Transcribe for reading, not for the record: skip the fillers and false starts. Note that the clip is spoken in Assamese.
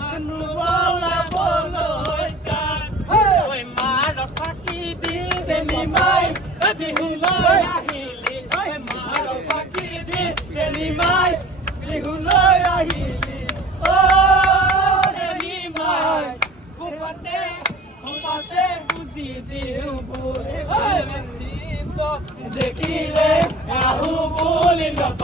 মানু বলা বলো ওই মার ফাঁকি দি চেনি মাই বিহু লৈ আহিলি ওই মার ফাঁকি দি চেনি মাই বিহু লৈ আহিলি ও চেনি মাই কুপাতে কুপাতে বুজি দিও বলে দেখিলে আহু বুলি নক